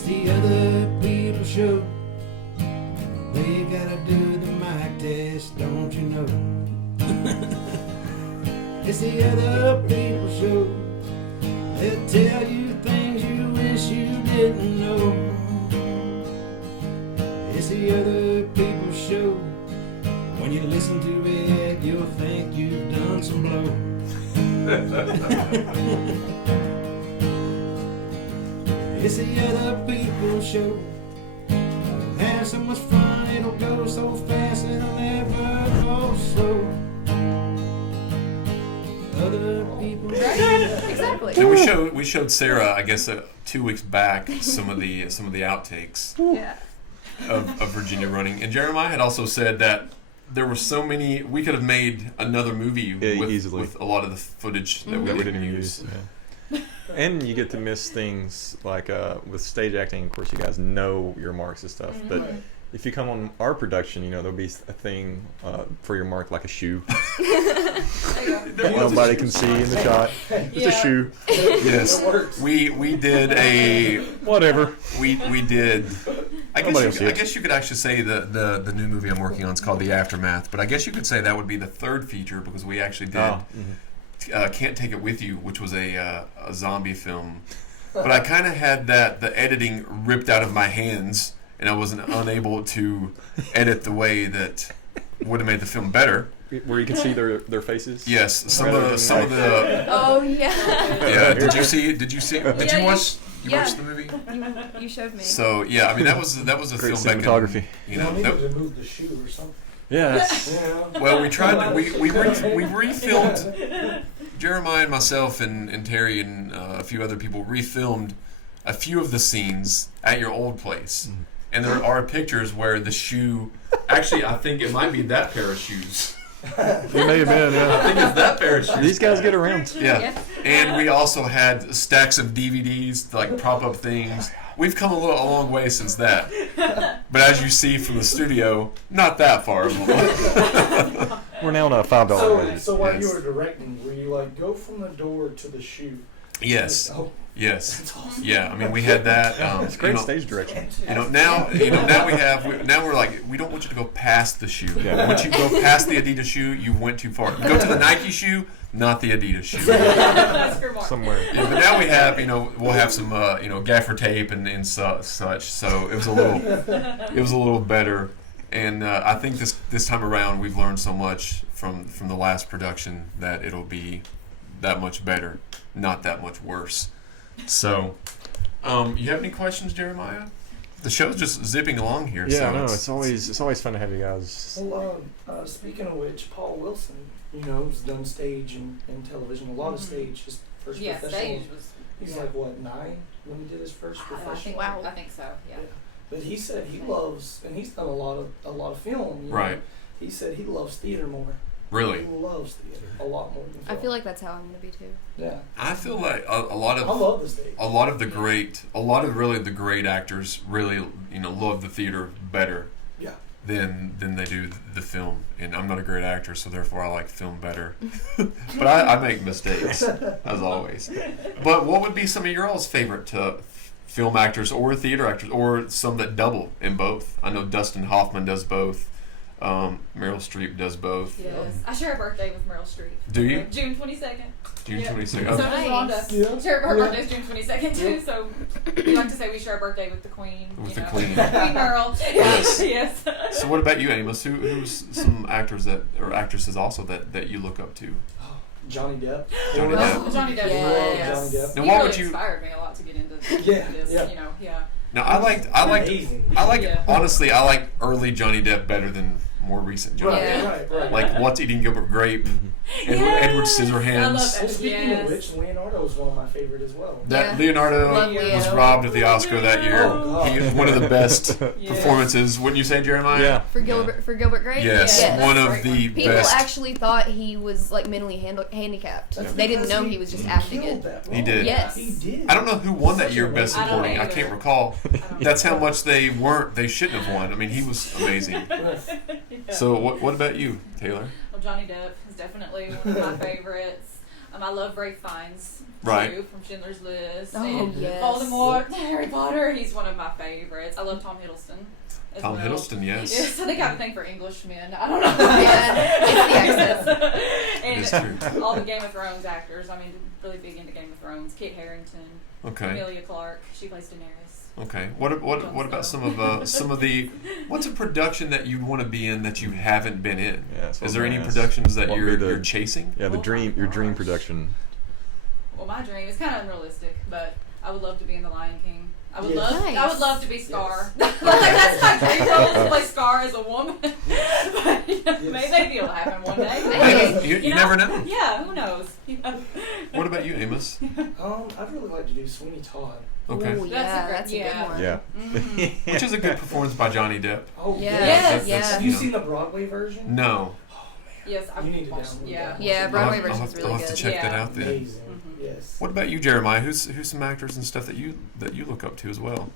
It's the other people show. They gotta do the mic test, don't you know? It's the other people show. They'll tell you things you wish you didn't know. It's the other people show. When you listen to it, you'll think you've done some blow. It's the other people show. We'll have so much fun, it'll go so fast, it'll never go slow. Other people. Right? Exactly. And we showed Sarah, I guess, 2 weeks back some of the outtakes Yeah. of Virginia running. And Jeremiah had also said that there were so many, we could have made another movie easily. with a lot of the footage that we didn't use. Yeah. And you get to miss things like with stage acting. Of course, you guys know your marks and stuff, but if you come on our production, you know there'll be a thing for your mark, like a shoe. Nobody can see in the shot. It's a shoe. Yes, we did a whatever. We did. I Nobody guess you could actually say the new movie I'm working on is called The Aftermath, but I guess you could say that would be the third feature because we actually did Can't Take It With You, which was a zombie film. But I kind of had the editing ripped out of my hands, and I wasn't unable to edit the way that would have made the film better. Where you can see their faces. Yes, some of the. Oh yeah. Yeah. Did you see? Did you watch? You watched the movie? You showed me. So yeah, I mean that was a great film that cinematography. Needed to move the shoe or something. Yeah. Well, we tried to. We refilmed. Jeremiah and myself and Terry and a few other people refilmed a few of the scenes at your old place. And there are pictures where the shoe, actually I think it might be that pair of shoes. It may have been, yeah. I think it's that pair of shoes. These guys get around. Yeah. And we also had stacks of DVDs to like prop up things. We've come a long way since that. But as you see from the studio, not that far. We're now on a $5 budget. So while you were directing, were you like go from the door to the shoe? Yes. Oh, Yes. that's awesome. Yeah. I mean, we had that. It's great stage direction. Now we're like, we don't want you to go past the shoe. Yeah. Once you go past the Adidas shoe, you went too far. Go to the Nike shoe, not the Adidas shoe. Somewhere. Yeah, but now we have, we'll have some, gaffer tape and such. So it was a little better. And I think this time around we've learned so much from the last production that it'll be that much better, not that much worse. So, you have any questions, Jeremiah? The show's just zipping along here. Yeah, so no, it's always fun to have you guys. Well, speaking of which, Paul Wilson, has done stage and television, a lot of stage. His first professional. Stage was. He's like what, 9 when he did his first professional. I think so. Yeah. But he said he loves, and he's done a lot of film. Right. He said he loves theater more. Really? He loves theater a lot more than I film. feel like that's how I'm gonna be too. Yeah. I feel like a lot I love the stage. of really the great actors really love the theater better Yeah. than they do the film. And I'm not a great actor, so therefore I like film better. But I make mistakes as always. But what would be some of your all's favorite film actors or theater actors or some that double in both? I know Dustin Hoffman does both. Meryl Streep does both. Yes. I share a birthday with Meryl Streep. Do you? June 22nd. June Yeah. 26th. So Oh, does Rhonda. Yeah. Her Yeah. birthday's June 22nd too. So we like to say we share a birthday with the Queen. With the you know. Queen. Queen Meryl. Yes. Yes. So what about you, Amos? Who's some actors or actresses also that you look up to? Johnny Depp. Johnny Depp. Johnny Depp. Yes. Johnny Depp. Now, He what really would you? inspired me a lot to get into Yeah, this. yeah. Yeah. Now I like Amazing. Yeah. honestly I like early Johnny Depp better than more recent Johnny Right, Depp. right. Like What's Eating Gilbert Grape, Edward I Scissorhands. love Well, speaking Yes. of which, Leonardo is one of my favorite as well. That Yeah. Leonardo Love was Leo. robbed of the Oscar that year. Oh, God. He one of the best Yes. performances. Wouldn't you say, Jeremiah? Yeah. For Gilbert Grape? Yes, Yeah, one that's of a the great People best. actually thought he was like mentally handicapped. That's They didn't because know he was just acting killed it. that He role. did. Yes. He did. I don't know who won that year Best I don't Supporting. I either. can't recall. I don't That's how much they weren't. They shouldn't have won. I mean, he was amazing. Right. Yeah. So what about you, Taylor? Well, Johnny Depp is definitely one of my favorites. I love Ralph Fiennes Right. too, from Schindler's List. Oh, and yes. Voldemort, Harry Potter. He's one of my favorites. I love Tom Hiddleston. As Tom well. Hiddleston, yes. Yes, I think I have a thing for Englishmen. I don't know. Yeah, it's the accent. And It is true. all the Game of Thrones actors. I mean, really big into Game of Thrones. Kit Harington, Okay. Emilia Clarke. She plays Daenerys. Okay. What about some of the what's a production that you'd want to be in that you haven't been in? Yeah, that's what Is I there was any gonna ask. productions that What would be the- you're chasing? Yeah, Oh my your dream gosh. production. Well, my dream is kind of unrealistic, but I would love to be in The Lion King. I would Yes. love. I Nice. would love to be Scar. Like, that's my dream role, is to play Scar as a woman. But maybe it'll happen one day. Maybe. You know? never know. Yeah, who knows? What about you, Amos? I'd really like to do Sweeney Todd. Okay. Ooh, yeah, That's that's a a good- good one. Yeah. Mhm. Which is a good performance by Johnny Depp. Oh Yeah. Yes. Yeah. Have you seen the Broadway version? No. Oh man. Yes, I You need to watched. download Yeah. that. Yeah, I'll Broadway have- version's I'll have really to good. check that Yeah. out then. Amazing. Mhm. Yes. What about you, Jeremiah? Who's some actors and stuff that you look up to as well?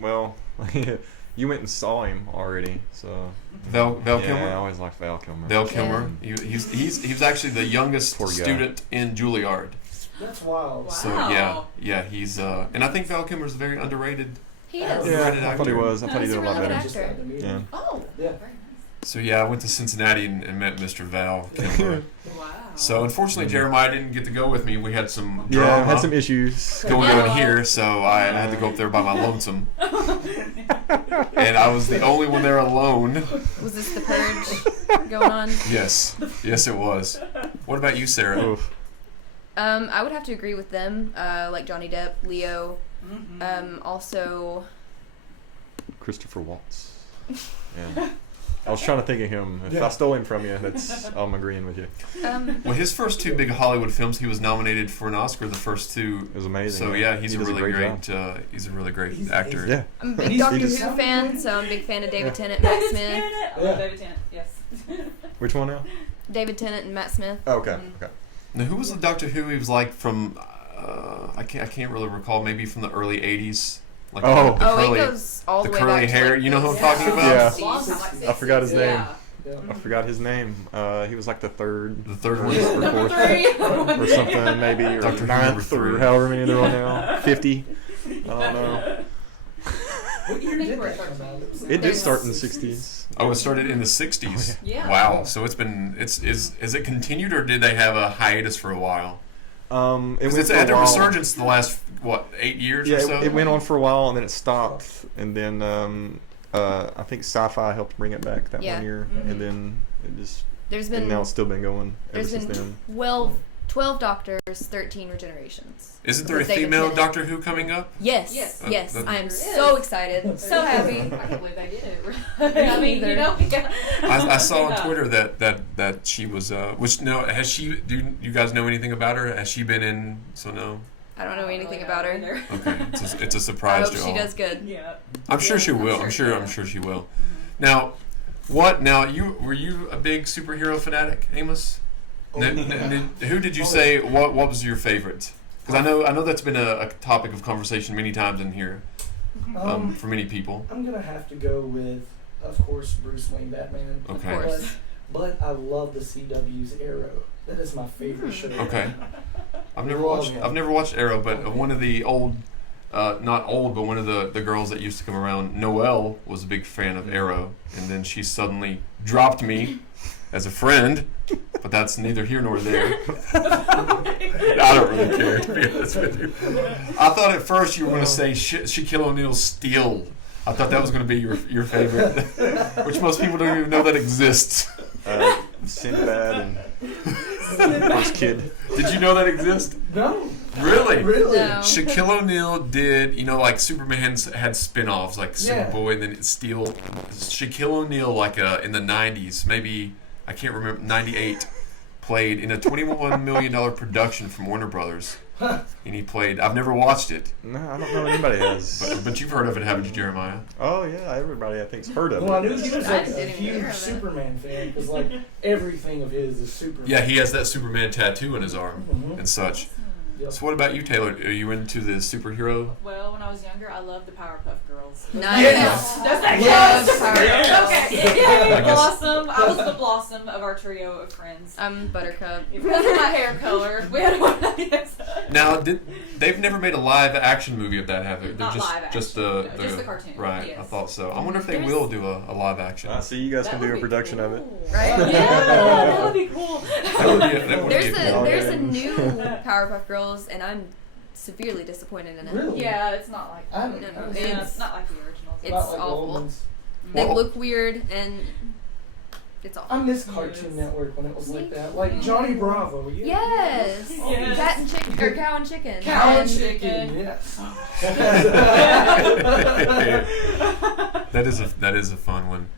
Well, you went and saw him already, so Val yeah, I Kilmer. always liked Val Kilmer. Val Kilmer. He's actually the youngest Poor guy. student in Juilliard. That's wild. Wow. So yeah, he's and I think Val Kilmer's very underrated. He is. Yeah, Underrated I thought he actor. was. I thought he He's did a a lot really good better. actor. Just got to meet Yeah. him. Oh, Yeah. very So yeah, I went to Cincinnati and met Mr. Val Kilmer. nice. Wow. So unfortunately, Jeremiah didn't get to go with me. We had some Yeah, drama I had some issues. going Yeah. on here, so I had to go up there by my lonesome. And I was the only one there alone. Was this the purge going on? Yes, yes, it was. What about you, Sarah? Oof. I would have to agree with them. Like Johnny Depp, Leo. Mhm. Also, Christopher Waltz. Yeah. I was trying to think of him. If Yeah. I stole him from you, I'm agreeing with you. Well, his first two big Hollywood films, he was nominated for an Oscar. The first two. It was amazing. So yeah, he's He a does really great great. He's a really great He's actor. amazing. Yeah. I'm a big He's- Doctor he Who just- fan, so I'm a big fan of David Yeah. Tennant, Matt David Smith. Tennant. I Yeah. love David Tennant. Yes. Which one now? David Tennant and Matt Smith. Oh, okay. Mhm. Okay. Now, who was the Doctor Who? He was like from. I can't really recall. Maybe from the early '80s. Like Oh. the Oh, curly, it goes all the, the way curly back hair. To like You know who I'm the talking about? Yeah. 60s. Long time, like I forgot his 60s. name. Yeah. Yeah. I forgot his name. He was like the third. The third one. Yeah. Number fourth. 3. Or something, maybe, or Doctor Who ninth, number or 3. however many there are now. 50. I don't know. What year I think did we're that come starting. out? Was It did There's- start in the 60s. Oh, it started in the '60s. Yeah. Wow. So it's been. Has it continued, or did they have a hiatus for a while? It Because went it's for a had a while. resurgence the last 8 years Yeah, or so. it went on for a while and then it stopped, and then I think Sci-Fi helped bring it back that Yeah. one year, Mhm. and then it just There's and been now it's still been going ever there's since been then. 12 Doctors, 13 regenerations. Isn't there a With David female Tennant. Doctor Who coming up? Yes, Yes. yes. That- I am There so is. excited, so happy. I can't believe they did it. Me I mean, either. you know. Yeah. I saw on Yeah. Twitter that she was. Which no, has she? Do you guys know anything about her? Has she been in? So no. I don't know really anything know about her. either. Okay, it's a I surprise hope to she all. does good. Yeah. I'm sure she I'm will. sure I'm she sure will. she will. Mhm. Now, what? Now were you a big superhero fanatic, Amos? Oh, Who did you say? What was your favorite? Because I know that's been a topic of conversation many times in here for many people. I'm gonna have to go with, of course, Bruce Wayne Batman. Okay. Of course. But I love the CW's Arrow. That is my favorite show. Okay. I've never Love watched. him. I've never watched Arrow, but one of the old, not old, but one of the girls that used to come around, Noelle, was a big fan of Arrow, and then she suddenly dropped me as a friend. But that's neither here nor there. I don't really care, to be honest with you. I thought at first you were going to say Shaquille O'Neal's Steel. I thought that was going to be your favorite, which most people don't even know that exists. Sinbad and First Kid. Did you know that exists? No. Really? Really? No. Shaquille O'Neal did, like Superman had spin-offs, like Yeah. Superboy and then Steel. Shaquille O'Neal, like in the 90s, maybe, I can't remember, 98, played in a $21 million production from Warner Brothers. And he played, I've never watched it, No, I don't know anybody has. but you've heard of it, haven't you, Jeremiah? Oh yeah, everybody I think's heard of Well, I it. knew he was I like a didn't even hear huge of it. Superman fan because like everything of his is Superman. Yeah, he has that Superman tattoo on his arm Mhm. and such. Yep. So what about you, Taylor? Are you into the superhero? Well, when I was younger, I loved the Powerpuff Girls. Nice. Yes. Does that Yes. count? Yes. Okay. Yay, I guess- Blossom. I was the Blossom of our trio of friends. I'm Buttercup. Because of my hair color, we had one. Yes. Now, they've never made a live action movie of that, have they? They're Not just live just action, the no, just the cartoon, Right, yes. I thought so. I wonder if they There's- will do a live action. I see you guys That can would do a be production of it. cool. Right? Yeah, that would be cool. That would be that would There's be a cool. there's a Okay. new Powerpuff Girls, and I'm severely disappointed in it. Really? Yeah, it's not like I haven't- No, I haven't yeah, seen it's- it's not like the originals. it's Not like the awful. old ones. They Well- look weird, and it's awful. I miss Cartoon Network when it was like that. Like Johnny Bravo. Yeah. Yes. Yes. Cat and chicken or cow and chicken. Cow and And- chicken. Yes. That is a fun one.